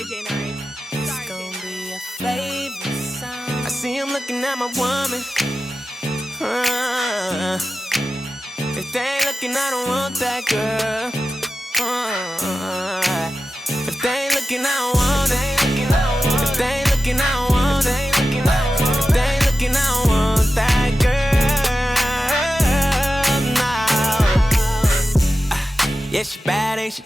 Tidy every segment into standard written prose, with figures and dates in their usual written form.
Sorry, Jane. It's gonna be a favorite song. I see him looking at my woman. If they ain't looking, I don't want that girl. If they ain't looking, I don't want it. If they ain't looking, I don't want it. If they ain't looking, I don't want that girl. No. Yeah, she bad, ain't she?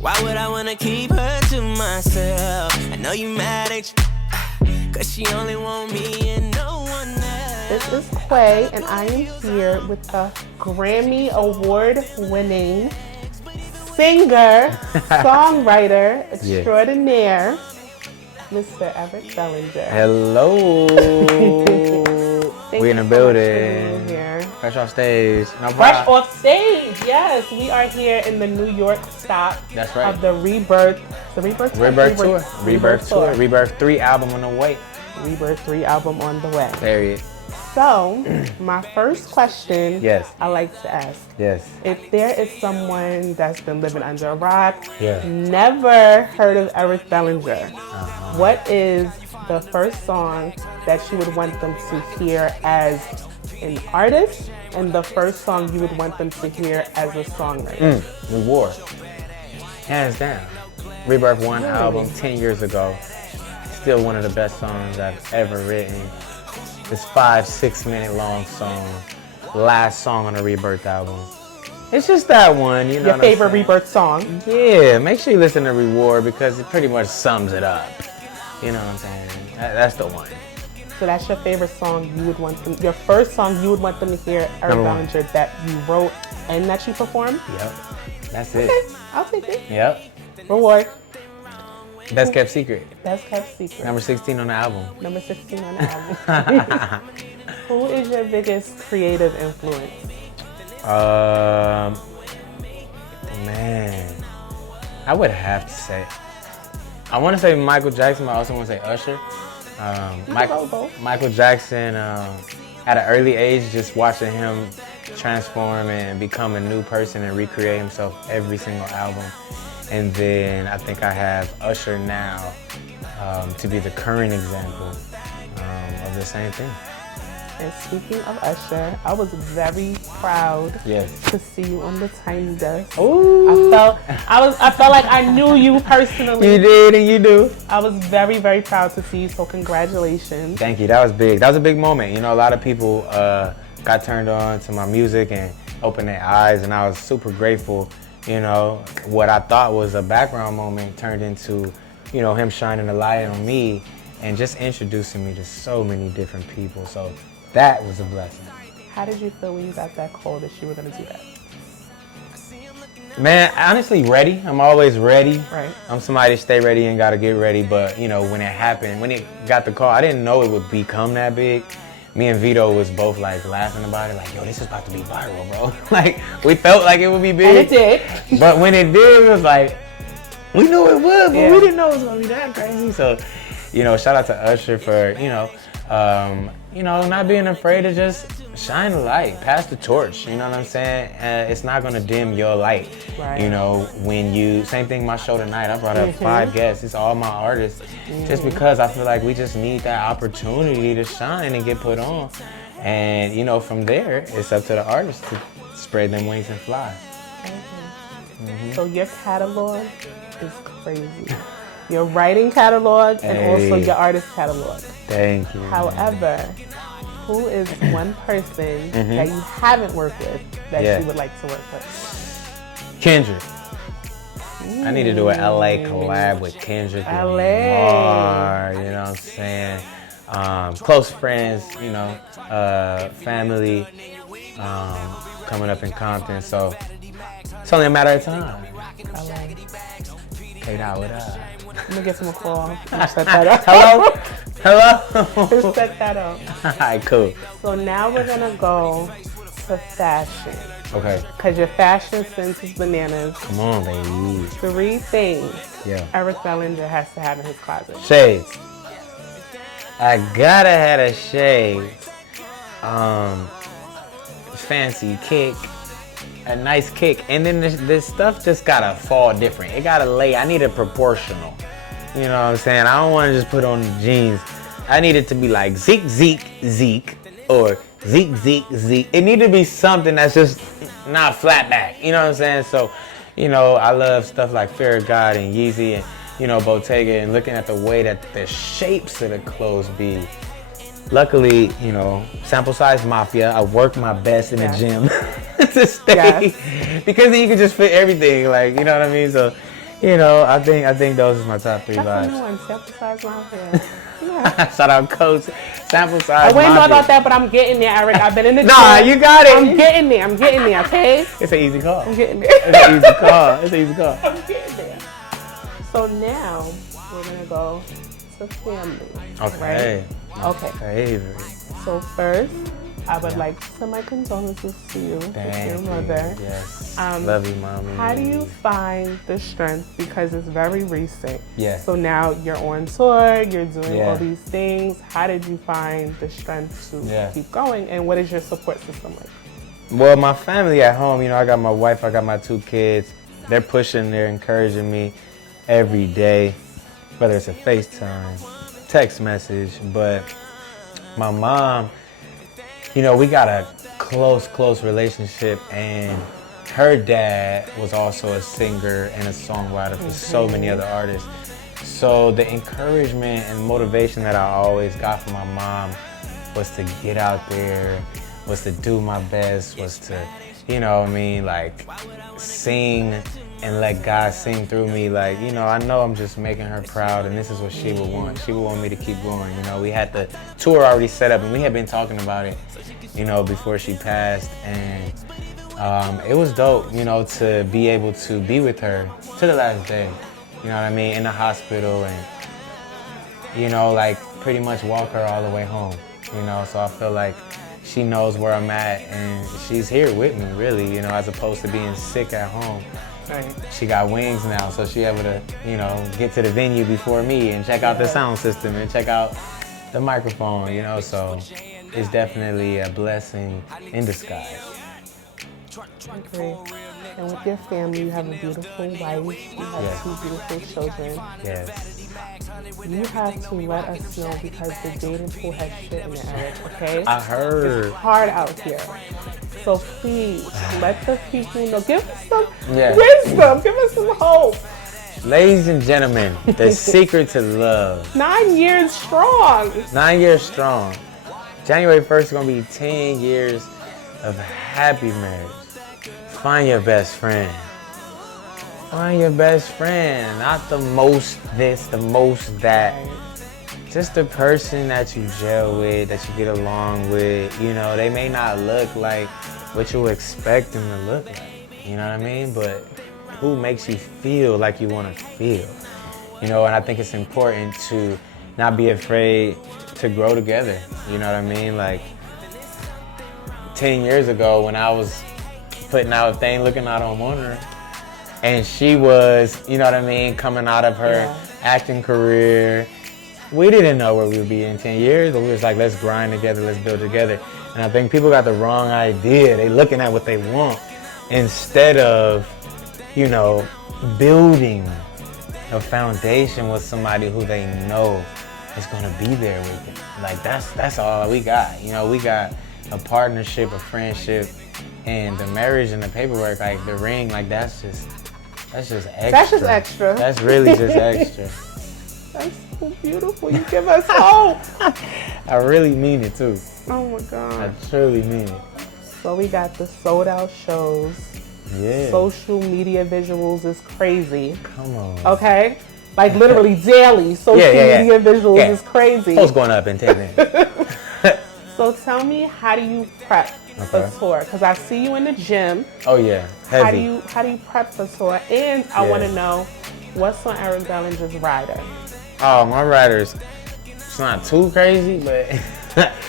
Why would I wanna keep her to myself? I know you mad, ain't you? Cause she only want me and no one else. This is Quay, and I am here with the Grammy Award-winning singer, songwriter extraordinaire, Mr. Eric Bellinger. Hello. We in the building. Fresh off stage. No Fresh off stage, yes. We are here in the New York stop. That's right. Of the Rebirth. The Rebirth tour. Rebirth tour. Rebirth 3 album on the way. Rebirth 3 album on the way. Period. So, my first question I like to ask. Yes. If there is someone that's been living under a rock, Yeah. never heard of Eric Bellinger, what is the first song that you would want them to hear as an artist, and the first song you would want them to hear as a songwriter? Reward. Hands down. Rebirth 1 album 10 years ago. Still one of the best songs I've ever written. This 5-6 minute long song. Last song on the Rebirth album. It's just that one, you know. Your favorite Rebirth song? Yeah, make sure you listen to Reward because it pretty much sums it up. You know what I'm saying? That's the one. So that's your favorite song you would want them, your first song you would want them to hear Eric Bellinger that you wrote and that you performed? Yep. That's it. Okay, I'll take it. Yep. Reward. Best kept secret. Best kept secret. Number 16 on the album. Number 16 on the album. Who is your biggest creative influence? Man, I would have to say, I want to say Michael Jackson, but I also want to say Usher. Michael Jackson, at an early age, just watching him transform and become a new person and recreate himself every single album. And then I think I have Usher now to be the current example of the same thing. And speaking of Usher, I was very proud to see you on the Tiny Desk. Ooh. I felt like I knew you personally. You did, and you do. I was very, very proud to see you, so congratulations. Thank you, that was big. That was a big moment. You know, a lot of people got turned on to my music and opened their eyes, and I was super grateful. You know, what I thought was a background moment turned into, you know, him shining the light on me and just introducing me to so many different people. So that was a blessing. How did you feel when you got that call that you were going to do that? Man, honestly, ready. I'm always ready. Right. I'm somebody to stay ready and got to get ready. But, you know, when it happened, when it got the call, I didn't know it would become that big. Me and Vito was both like laughing about it, like, yo, this is about to be viral, bro. Like, we felt like it would be big. And it did. But when it did, it was like, we knew it would, but we didn't know it was gonna be that crazy. So, you know, shout out to Usher for, you know, not being afraid to just shine the light, pass the torch. You know what I'm saying? It's not gonna dim your light. Right. You know, same thing my show tonight. I brought up 5 guests. It's all my artists. Just because I feel like we just need that opportunity to shine and get put on. And, you know, from there, it's up to the artist to spread them wings and fly. So your catalog is crazy. Your writing catalog and also your artist catalog. Thank you. However, who is one person that you haven't worked with that you would like to work with? Kendrick. I need to do an LA collab with Kendrick LA. Lamar, you know what I'm saying? Close friends, you know, family coming up in Compton, so it's only a matter of time. LA. K-Dot, what up? Let me give him a call. Set that up. Hello? Set that up. All right, cool. So now we're gonna go to fashion. Okay. Because your fashion sense is bananas. Come on, baby. 3 things Eric Bellinger has to have in his closet. Shades. I gotta have a shade. Fancy kick. A nice kick. And then this stuff just gotta fall different. It gotta lay. I need a proportional. You know what I'm saying? I don't want to just put on the jeans. I need it to be like Zeke, Zeke, Zeke, or Zeke, Zeke, Zeke. It need to be something that's just not flat back. You know what I'm saying? So, you know, I love stuff like Fear of God and Yeezy and, you know, Bottega, and looking at the way that the shapes of the clothes be. Luckily, you know, Sample Size Mafia, I work my best in the gym to stay, because then you can just fit everything, like, you know what I mean? So, you know, I think those are my top 3 That's vibes. a new one, Sample Size Mafia. Yeah. Shout out Coach, Sample Size I wouldn't know Mafia. about that, but I'm getting there, Eric. I've been in the Nah, gym. you got it. I'm getting there, okay? It's an easy call. I'm getting there. It's an easy call. It's an easy call. I'm getting there. So now, we're gonna go to family. Okay. Right? Okay. Favorite. So first, I would like to send my condolences to you, to your mother. Yes. Love you, mommy. How do you find the strength? Because it's very recent. Yes. So now you're on tour, you're doing Yeah. all these things. How did you find the strength to keep going? And what is your support system like? Well, my family at home, you know, I got my wife, I got my 2 kids. They're pushing, they're encouraging me every day, whether it's a FaceTime, text message. But my mom, you know, we got a close relationship, and her dad was also a singer and a songwriter for so many other artists. So the encouragement and motivation that I always got from my mom was to get out there, was to do my best, was to, you know what I mean, like sing and let God sing through me. Like, you know, I know I'm just making her proud, and this is what she would want. She would want me to keep going. You know, we had the tour already set up, and we had been talking about it, you know, before she passed. And it was dope, you know, to be able to be with her to the last day, you know what I mean, in the hospital, and, you know, like pretty much walk her all the way home, you know. So I feel like she knows where I'm at, and she's here with me, really, you know, as opposed to being sick at home. Right. She got wings now, so she able to, you know, get to the venue before me and check out the sound system and check out the microphone, you know. So it's definitely a blessing in disguise. Okay. And with your family, you have a beautiful wife, you have 2 beautiful children. Yes. You have to let us know, because the dating pool has shit in it, Eric, okay? I heard. It's hard out here. So please, let the people know. Give us some Yeah. wisdom. Give us some hope. Ladies and gentlemen, the secret to love. 9 years strong. 9 years strong. January 1st is going to be 10 years of happy marriage. Find your best friend. Find your best friend. Not the most this, the most that. Just the person that you gel with, that you get along with. You know, they may not look like what you expect them to look like. You know what I mean? But who makes you feel like you want to feel? You know, and I think it's important to not be afraid to grow together. You know what I mean? Like 10 years ago, when I was putting out a thing, looking out on Warner, and she was, you know what I mean, coming out of her acting career. We didn't know where we would be in 10 years, but we was like, let's grind together, let's build together. And I think people got the wrong idea. They looking at what they want instead of, you know, building a foundation with somebody who they know is gonna be there with them. Like that's all we got. You know, we got a partnership, a friendship, and the marriage and the paperwork, like the ring, like that's just extra. That's just extra. That's really just extra. That's so beautiful. You give us hope. I really mean it too. Oh my God. I truly mean it. So we got the sold out shows. Yeah. Social media visuals is crazy. Come on. Okay? Like literally daily. Social media visuals is crazy. Post going up in 10 minutes. So tell me, how do you prep for tour? Because I see you in the gym. Oh yeah, heavy. How do you prep for tour? And I want to know, what's on Eric Bellinger's rider? Oh, my rider's, it's not too crazy, but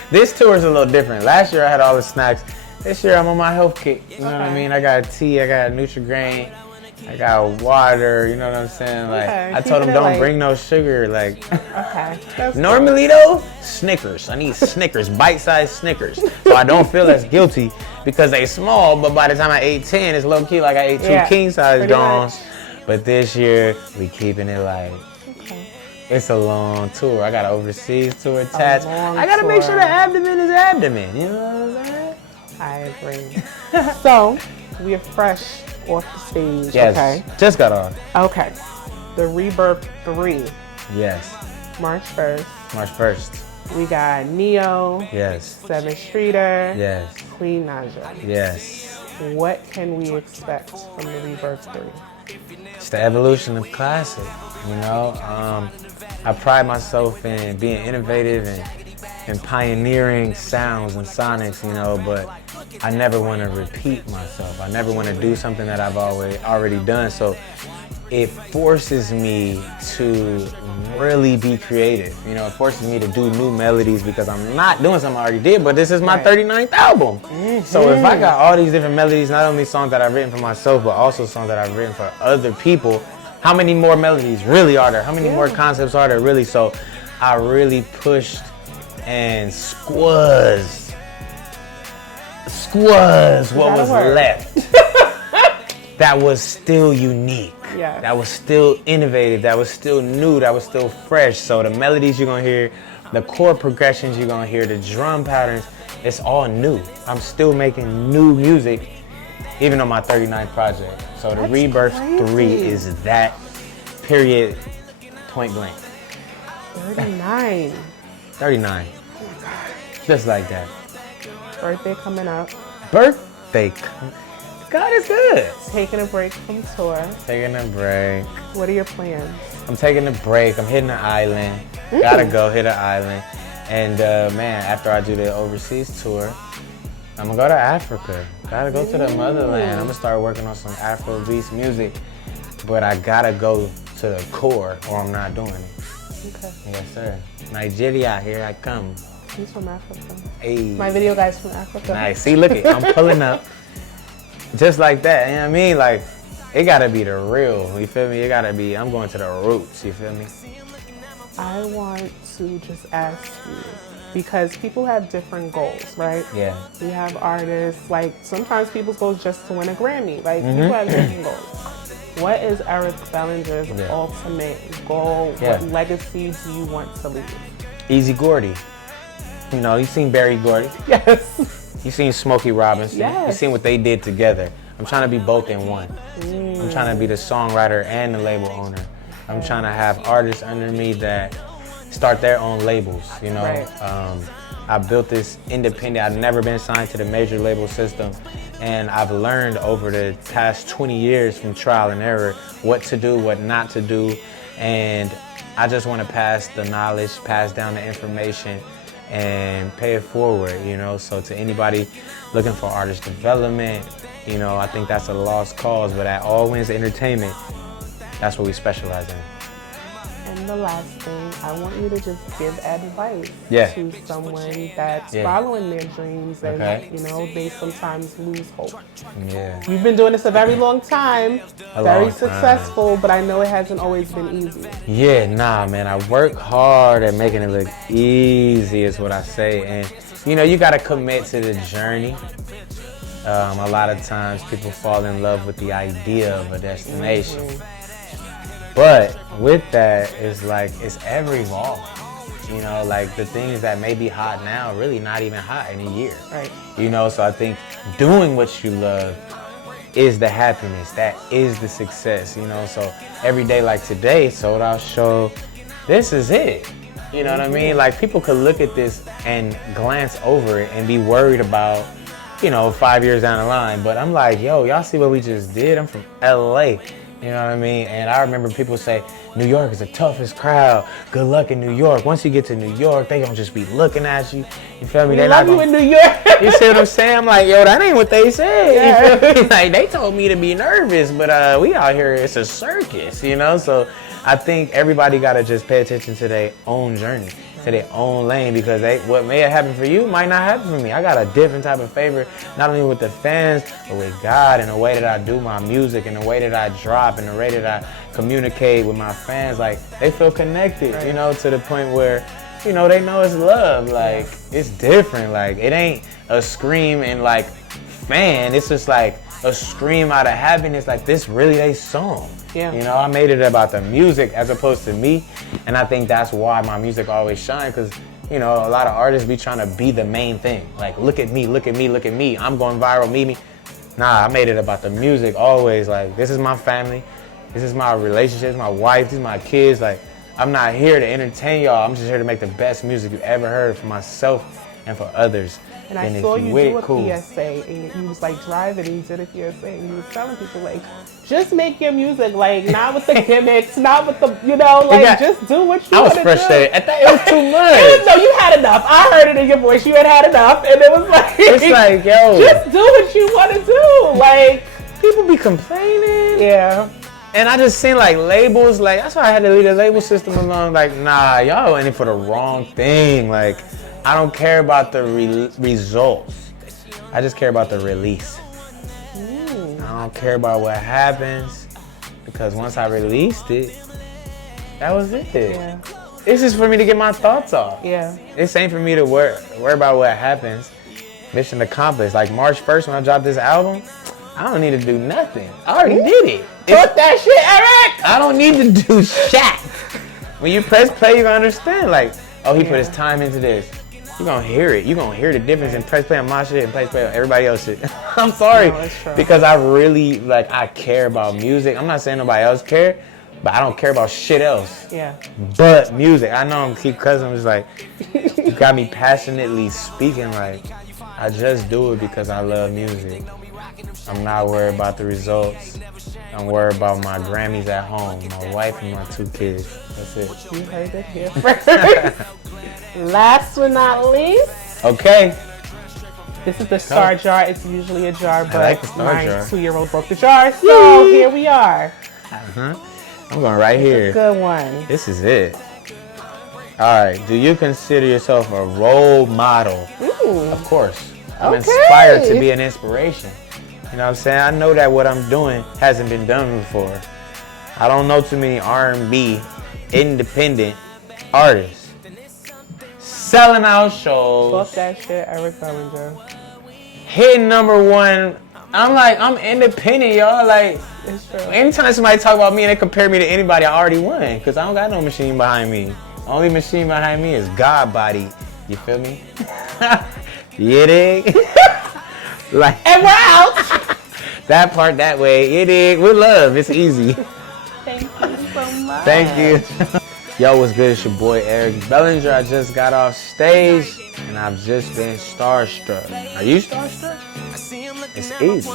this tour is a little different. Last year I had all the snacks. This year I'm on my health kick. You know what I mean? I got tea, I got Nutri-Grain, I got water. You know what I'm saying? Like I told them, don't bring no sugar. Like normally though, Snickers. I need Snickers, bite-sized Snickers, so I don't feel as guilty because they small. But by the time I ate 10, it's low key like I ate 2 king-size Dons. But this year we keeping it light. It's a long tour. I got an overseas tour attached. I gotta make sure tour. the abdomen is abdomen. You know what I'm saying? I agree. So, we are fresh off the stage. Yes. Okay. Just got off. Okay. The Rebirth 3, Yes. March 1st. March 1st. We got Neo, Yes. 7th Streeter, Yes. Queen Naja. Yes. What can we expect from the Rebirth 3? It's the evolution of classic, you know. I pride myself in being innovative and pioneering sounds and sonics, you know, but I never want to repeat myself. I never want to do something that I've already done. So it forces me to really be creative. You know, it forces me to do new melodies because I'm not doing something I already did, but this is my 39th album. So if I got all these different melodies, not only songs that I've written for myself, but also songs that I've written for other people, how many more melodies really are there? How many more concepts are there really? So I really pushed and squazzed what was left. That was still unique. Yeah. That was still innovative. That was still new. That was still fresh. So the melodies you're gonna hear, the chord progressions you're gonna hear, the drum patterns, it's all new. I'm still making new music, even on my 39th project. So the That's Rebirth crazy. 3 is that, period, point blank. 39. 39. Just like that. Birthday coming up. Birthday. God is good. Taking a break from tour. Taking a break. What are your plans? I'm taking a break. I'm hitting the island. Gotta go hit an island. And man, after I do the overseas tour, I'm gonna go to Africa. Gotta go to the motherland. I'm gonna start working on some Afrobeats music. But I gotta go to the core or I'm not doing it. Okay. Yes, sir. Nigeria, here I come. He's from Africa. Hey. My video guy's from Africa. Nice. See, look it. I'm pulling up. Just like that, you know what I mean? Like, it gotta be the real, you feel me? It gotta be, I'm going to the roots, you feel me? I want to just ask you, because people have different goals, right? Yeah. We have artists, like sometimes people's goals just to win a Grammy. Like people have different goals. What is Eric Bellinger's ultimate goal? Yeah. What legacy do you want to leave? Easy Gordy. You know, you seen Barry Gordy. Yes. You seen Smokey Robinson. Yes. You seen what they did together. I'm trying to be both in one. I'm trying to be the songwriter and the label owner. I'm trying to have artists under me that start their own labels, you know? Right. I built this independent, I've never been signed to the major label system, and I've learned over the past 20 years from trial and error what to do, what not to do, and I just want to pass the knowledge, pass down the information, and pay it forward, you know? So to anybody looking for artist development, you know, I think that's a lost cause, but at All Wins Entertainment, that's what we specialize in. And the last thing, I want you to just give advice to someone that's following their dreams and, you know, they sometimes lose hope. Yeah. You've been doing this a very long time, very long successful, but I know it hasn't always been easy. Yeah, nah, man, I work hard at making it look easy is what I say. And, you know, you got to commit to the journey. A lot of times people fall in love with the idea of a destination. But with that, it's like, it's ever evolving. You know, like the things that may be hot now, really not even hot in a year. Right. You know, so I think doing what you love is the happiness. That is the success, you know. So every day like today, sold out show, this is it. You know what I mean? Like people could look at this and glance over it and be worried about, you know, 5 years down the line. But I'm like, yo, y'all see what we just did? I'm from LA. You know what I mean? And I remember people say, New York is the toughest crowd. Good luck in New York. Once you get to New York, they gonna just be looking at you. You feel me? We love you in New York. You see what I'm saying? I'm like, yo, that ain't what they said. You feel me? Like, they told me to be nervous, but we out here, it's a circus, you know? So I think everybody gotta just pay attention to their own journey, to their own lane, because what may have happened for you might not happen for me. I got a different type of favor, not only with the fans, but with God, and the way that I do my music, and the way that I drop, and the way that I communicate with my fans. Like, they feel connected, you know, to the point where, you know, they know it's love. Like, it's different. Like, it ain't a scream and like fan. It's just like a scream out of happiness. Like, this really they song. Yeah. You know, I made it about the music as opposed to me. And I think that's why my music always shine, because, you know, a lot of artists be trying to be the main thing. Like, look at me, look at me, look at me. I'm going viral, me. Nah, I made it about the music always. Like, this is my family. This is my relationships, my wife, these are my kids. Like, I'm not here to entertain y'all. I'm just here to make the best music you ever heard for myself and for others. And I saw you do a PSA, and you was like driving, and you did a PSA, and you was telling people like, just make your music, like not with the gimmicks, not with the, you know, like just do what you want to do. I was frustrated. I thought it was too much. No, you had enough. I heard it in your voice. You had enough, and it was like, it's like, yo, just do what you want to do. Like, people be complaining. Yeah. And I just seen like labels, like that's why I had to leave the label system alone. Like, nah, y'all in it for the wrong thing. Like, I don't care about the results. I just care about the release. I don't care about what happens, because once I released it, that was it. Yeah. It's just for me to get my thoughts off. Yeah. This ain't for me to worry about what happens. Mission accomplished. Like March 1st when I dropped this album, I don't need to do nothing. I already did it. Put that shit, Eric! I don't need to do shit. When you press play, you gonna understand. Like, oh, he put his time into this. You gonna hear it. You gonna hear the difference in press play on my shit and press play on everybody else's shit. I'm sorry, because I really, like, I care about music. I'm not saying nobody else care, but I don't care about shit else. Yeah. But music. I know I'm keep cussing. I'm just like, you got me passionately speaking. Like, I just do it because I love music. I'm not worried about the results. I'm worried about my Grammys at home, my wife and my 2 kids. That's it. You heard it here first. Last but not least. Okay. This is the star jar. It's usually a jar, but like the star my jar. 2-year-old broke the jar, so here we are. I'm going right here. It's a good one. This is it. All right. Do you consider yourself a role model? Of course. I'm inspired to be an inspiration. You know what I'm saying? I know that what I'm doing hasn't been done before. I don't know too many R&B independent artists selling out shows. Fuck that shit, Eric Bellinger. Hitting #1. I'm independent, y'all. Like, It's true. anytime somebody talk about me and they compare me to anybody, I already won. Because I don't got no machine behind me. Only machine behind me is God body. You feel me? You dig? Like, And we're out. that part that way. You dig? With love. It's easy. Thank you so much. Thank you. Yo, what's good? It's your boy Eric Bellinger. I just got off stage and I've just been starstruck. Are you starstruck? It's easy.